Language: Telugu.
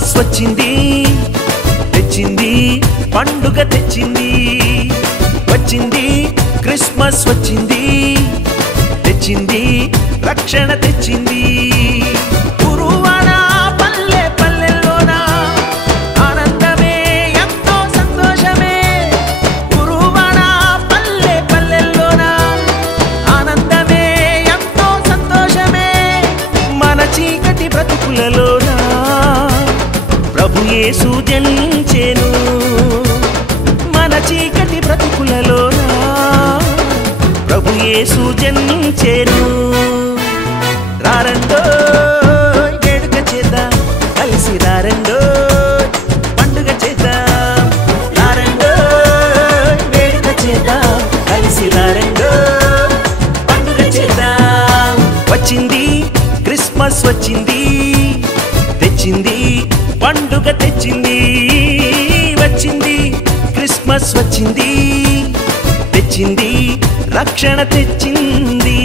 క్రిస్మస్ వచ్చింది తెచ్చింది పండుగ తెచ్చింది వచ్చింది క్రిస్మస్ వచ్చింది తెచ్చింది రక్షణ తెచ్చింది గురువాడ పల్లె పల్లెల్లోన ఆనందమే ఎంతో సంతోషమే గురువాడ పల్లె పల్లెల్లోన ఆనందమే ఎంతో సంతోషమే మన చీకటి బ్రతుకులలోన ప్రభు యేసు జనించెను మన చీకటి బ్రతుకులలోన ప్రభు యేసు జనించెను రారండో వేడుక చేద్దాం కలిసి రారండో పండుగ చేద్దాం రారండో వేడుక చేద్దాం కలిసి రారండో పండుగ చేద్దాం వచ్చింది క్రిస్మస్ వచ్చింది తెచ్చింది పండుగ తెచ్చింది వచ్చింది క్రిస్మస్ వచ్చింది తెచ్చింది రక్షణ తెచ్చింది